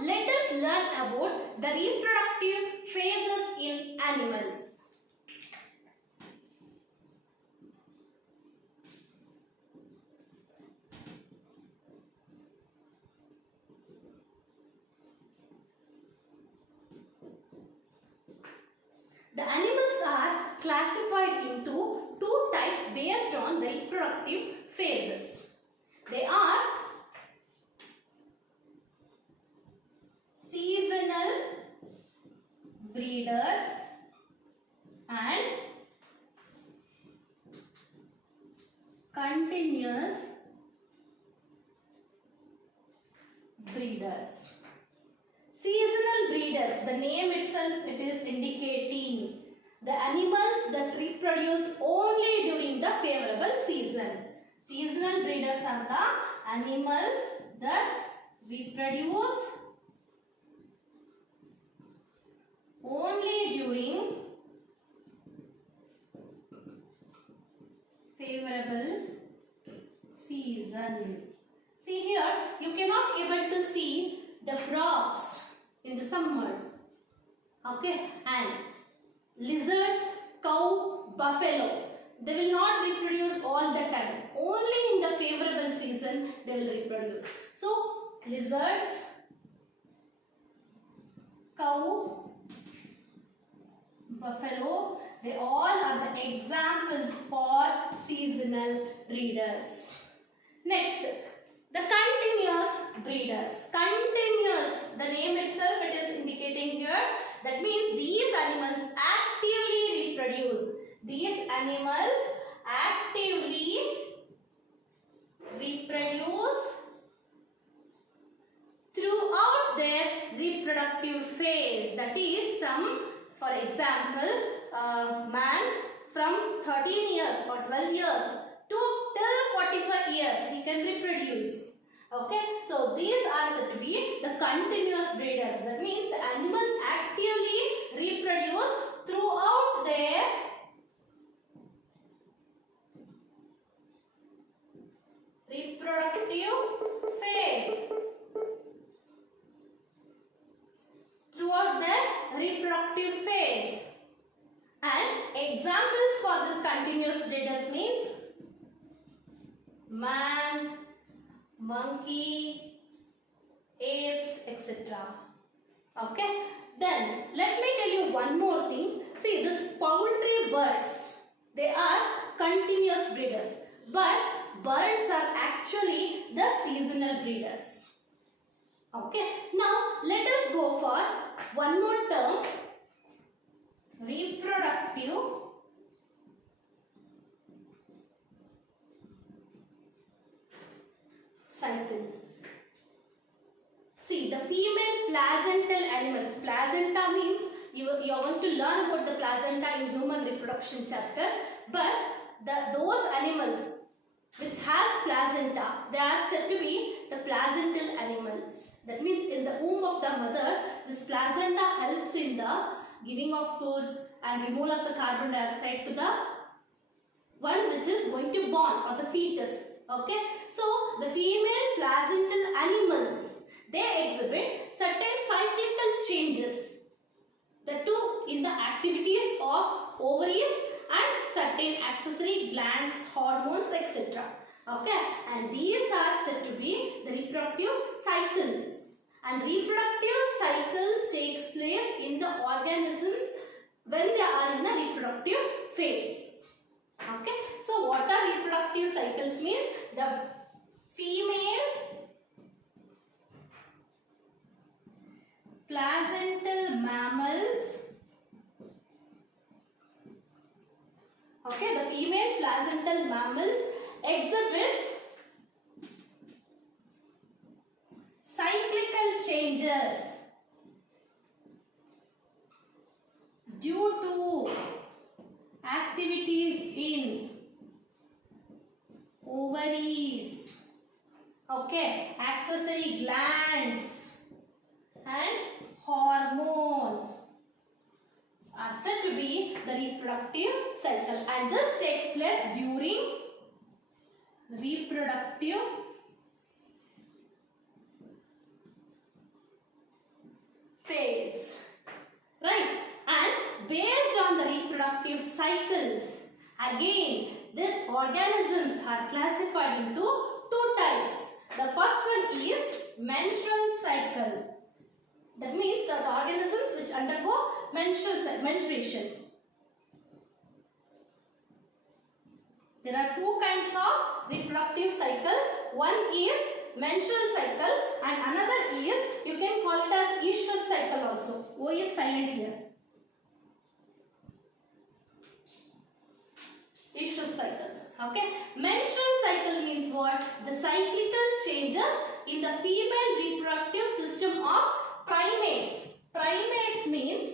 let us learn about the reproductive phases in animals. The animals are classified into two types based on the reproductive phases. They are seasonal breeders and continuous breeders. Seasonal breeders, the name itself it is indicating the animals that reproduce only during the favorable season. Seasonal breeders are the animals that reproduce only during favorable season. See here, you cannot able to see the frogs in the summer, okay, and lizards, cow, buffalo, they will not reproduce all the time. Only in the favorable season they will reproduce. So lizards, cow, buffalo, they all are the examples for seasonal breeders. Next, the continuous breeders. Continuous, the name itself it is indicating here. That means these animals actively reproduce. These animals actively reproduce throughout their reproductive phase. That is from, for example, man from 13 years or 12 years to till 45 years he can reproduce. Okay, so these are said to be the continuous breeders. That means the animals actively reproduce throughout their reproductive phase. Throughout their reproductive phase. And examples for this continuous breeders means man, monkey, apes, etc. Okay. Then let me tell you one more thing. See, these poultry birds, they are continuous breeders. But birds are actually the seasonal breeders. Okay. Now let us go for one more term. Reproductive cycle. See, the female placental animals. Placenta means you are going to learn about the placenta in human reproduction chapter. But those animals which has placenta, they are said to be the placental animals. That means in the womb of the mother, this placenta helps in the giving of food and removal of the carbon dioxide to the one which is going to born or the fetus. Okay, so the female placental animals, they exhibit certain cyclical changes, the two in the activities of ovaries and certain accessory glands, hormones, etc. Okay, and these are said to be the reproductive cycles. And reproductive cycles takes place in the organisms when they are in a reproductive phase. Okay, so what are reproductive cycles means? The female placental mammals, okay, the female placental mammals exhibits cyclical changes due to activities in ovaries, okay, accessory glands and hormone are said to be the reproductive cycle, and this takes place during reproductive reproductive cycles. Again, these organisms are classified into two types. The first one is menstrual cycle. That means that organisms which undergo menstruation. There are two kinds of reproductive cycle. One is menstrual cycle and another is, you can call it as estrous cycle also. O is silent here. Estrous cycle. Okay. Menstrual cycle means what? The cyclical changes in the female reproductive system of primates. Primates means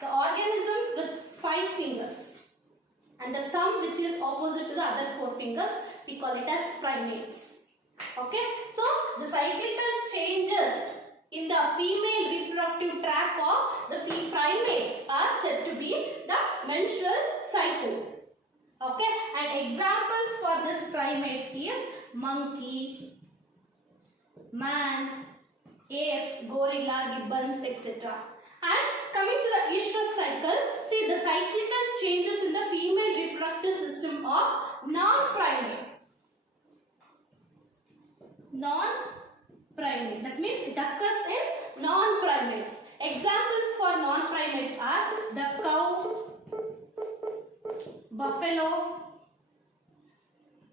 the organisms with 5 fingers and the thumb which is opposite to the other 4 fingers, we call it as primates. Okay, so the cyclical changes in the female reproductive tract of the primates are said to be the menstrual cycle. Okay, and examples for this primate is monkey, man, apes, gorilla, gibbons, etc. And coming to the estrous cycle, see the cyclical changes in the female reproductive system of non-primate. Non-primate, that means it occurs in non-primates. Examples for non-primates are the cow, buffalo,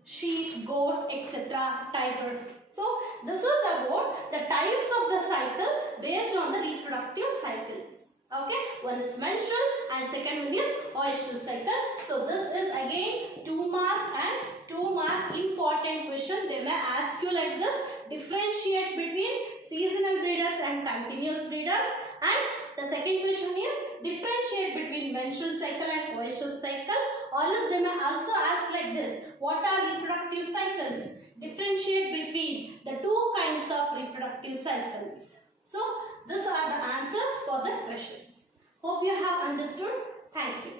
sheep, goat, etc., tiger. So this is about the types of the cycle based on the reproductive cycles. Okay, one is menstrual and second one is estrous cycle. So this is again 2 mark and 2 mark important question. They may ask you like this: differentiate between seasonal breeders and continuous breeders. And the second question is differentiate between menstrual cycle and estrous cycle. Or else they may also ask like this: what are reproductive cycles? Differentiate between the 2 kinds of reproductive cycles. So these are the answers for the questions. Hope you have understood. Thank you.